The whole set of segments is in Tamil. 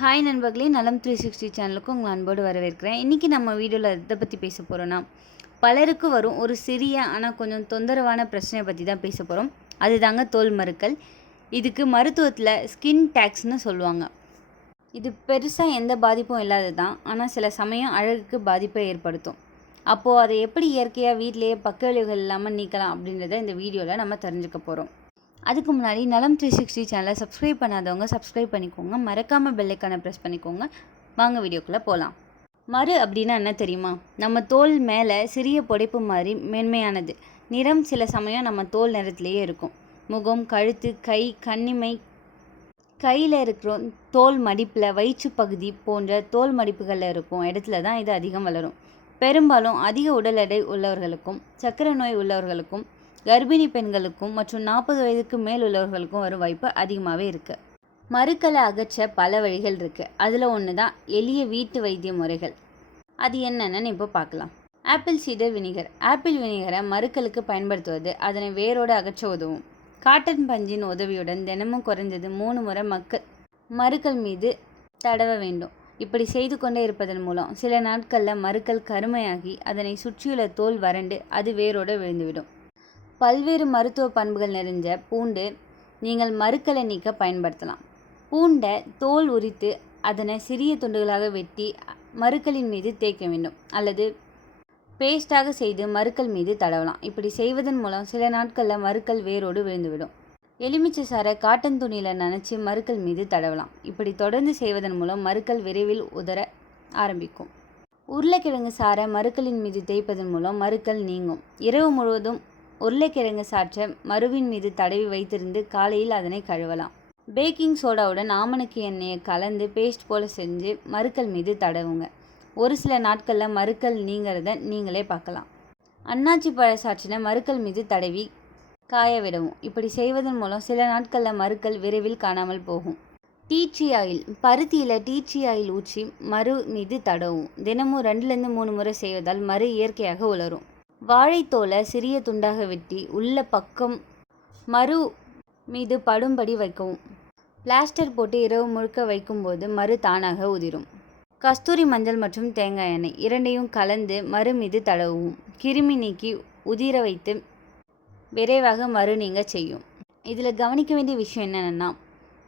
ஹாய் நண்பர்களே நலம் த்ரீ சிக்ஸ்டி சேனலுக்கு உங்கள் அன்போடு வரவேற்கிறேன். இன்றைக்கி நம்ம வீடியோவில் இதை பற்றி பேச போகிறோன்னா பலருக்கு வரும் ஒரு சிறிய ஆனால் கொஞ்சம் தொந்தரவான பிரச்சனையை பற்றி தான் பேச போகிறோம் அதுதாங்க தோல் மறுக்கல். இதுக்கு மருத்துவத்தில் ஸ்கின் டேக்ஸ்னு சொல்லுவாங்க. இது பெருசாக எந்த பாதிப்பும் இல்லாதது தான் ஆனால் சில சமயம் அழகுக்கு பாதிப்பை ஏற்படுத்தும். அப்போது அதை எப்படி இயற்கையாக வீட்டிலேயே பக்க விளைவுகள் இல்லாமல் நீக்கலாம் அப்படின்றத இந்த வீடியோவில் நம்ம தெரிஞ்சுக்க போகிறோம் அதுக்கு முன்னாடி நலம் த்ரீ சிக்ஸ்டி சேனலை சப்ஸ்கிரைப் பண்ணாதவங்க சப்ஸ்கிரைப் பண்ணிக்கோங்க. மறக்காமல் பெல்லைக்கான ப்ரெஸ் பண்ணிக்கோங்க. வாங்க வீடியோக்குள்ளே போகலாம் மறு அப்படின்னா என்ன தெரியுமா? நம்ம தோல் மேலே சிறிய புடைப்பு மாதிரி மென்மையானது. நிறம் சில சமயம் நம்ம தோல் நிறத்திலேயே இருக்கும். முகம் கழுத்து கை கண்ணிமை. கையில் இருக்கிற தோல் மடிப்பில் வயிற்று பகுதி போன்ற தோல் மடிப்புகளில் இருக்கும். இடத்துல தான் இது அதிகம் வளரும். பெரும்பாலும் அதிக உடல் எடை உள்ளவர்களுக்கும் சர்க்கரை நோய் உள்ளவர்களுக்கும் கர்ப்பிணி பெண்களுக்கும் மற்றும் நாற்பது வயதுக்கு மேல் உள்ளவர்களுக்கும் வரும் வாய்ப்பு அதிகமாகவே இருக்குது மறுக்களை அகற்ற பல வழிகள் இருக்குது அதில் ஒன்று தான் எளிய வீட்டு வைத்திய முறைகள். அது என்னென்னு இப்போ பார்க்கலாம். ஆப்பிள் சீடர் வினிகர். ஆப்பிள் வினிகரை மறுக்களுக்கு பயன்படுத்துவது அதனை வேரோடு அகற்ற உதவும். காட்டன் பஞ்சின் உதவியுடன் தினமும் குறைஞ்சது மூணு முறை மக்கள் மறுக்கள் மீது தடவ வேண்டும். இப்படி செய்து கொண்டே இருப்பதன் மூலம் சில நாட்களில் மறுக்கள் கருமையாகி அதனை சுற்றியுள்ள தோல் வறண்டு அது வேரோடு விழுந்துவிடும். பல்வேறு மருத்துவ பண்புகள் நிறைஞ்ச பூண்டு நீங்கள் மறுக்களை நீக்க பயன்படுத்தலாம். பூண்டை தோல் உரித்து அதனை சிறிய துண்டுகளாக வெட்டி மறுக்களின் மீது தேய்க்க வேண்டும். அல்லது பேஸ்டாக செய்து மறுக்கள் மீது தடவலாம். இப்படி செய்வதன் மூலம் சில நாட்களில் மறுக்கள் வேரோடு விழுந்துவிடும். எலுமிச்சை சாரை காட்டன் துணியில் நனைச்சி மறுக்கள் மீது தடவலாம். இப்படி தொடர்ந்து செய்வதன் மூலம் மறுக்கள் விரைவில் உதற ஆரம்பிக்கும். உருளைக்கிழங்கு சாரை மறுக்களின் மீது தேய்ப்பதன் மூலம் மறுக்கள் நீங்கும். இரவு முழுவதும் உருளைக்கிழங்கு சாற்ற மருவின் மீது தடவி வைத்திருந்து காலையில் அதனை கழுவலாம். பேக்கிங் சோடாவுடன் ஆமணக்கு எண்ணெயை கலந்து பேஸ்ட் போல் செஞ்சு மறுக்கள் மீது தடவுங்க. ஒரு சில நாட்களில் மறுக்கள் நீங்கிறத நீங்களே பார்க்கலாம். அன்னாச்சி பழ சாற்றின மறுக்கள் மீது தடவி காய விடவும். இப்படி செய்வதன் மூலம் சில நாட்களில் மறுக்கள் விரைவில் காணாமல் போகும். டீச்சி ஆயில். பருத்தியில் டீச்சி ஆயில் ஊற்றி மறு மீது தடவும். தினமும் ரெண்டுலேருந்து மூணு முறை செய்வதால் மறு இயற்கையாக உலரும். வாழைத்தோலை சிறிய துண்டாக வெட்டி உள்ள பக்கம் மறு மீது படும்படி வைக்கவும். பிளாஸ்டர் போட்டு இரவு முழுக்க வைக்கும்போது மறு தானாக உதிரும். கஸ்தூரி மஞ்சள் மற்றும் தேங்காய் எண்ணெய் இரண்டையும் கலந்து மறு மீது தடவும். கிருமி நீக்கி உதிர வைத்து விரைவாக மறு நீங்க செய்யும். இதில் கவனிக்க வேண்டிய விஷயம் என்னென்னா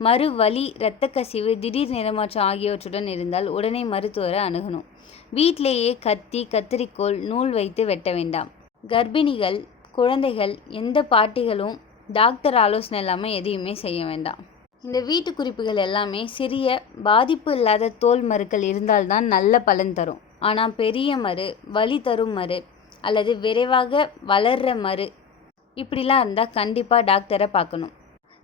மறு வலி இரத்த கசிவு திடீர் நிறமாற்றம் ஆகியவற்றுடன் இருந்தால் உடனே மருத்துவரை அணுகணும். வீட்டிலேயே கத்தி கத்திரிக்கோள் நூல் வைத்து வெட்ட வேண்டாம். கர்ப்பிணிகள் குழந்தைகள் எந்த பாட்டிகளும் டாக்டர் ஆலோசனை இல்லாமல் எதையுமே செய்ய வேண்டாம். இந்த வீட்டு குறிப்புகள் எல்லாமே சிறிய பாதிப்பு இல்லாத தோல் மறுக்கள் இருந்தால்தான் நல்ல பலன் தரும். ஆனால் பெரிய மறு வலி தரும் மறு அல்லது விரைவாக வளர்கிற மறு இப்படிலாம் இருந்தால் கண்டிப்பாக டாக்டரை பார்க்கணும்.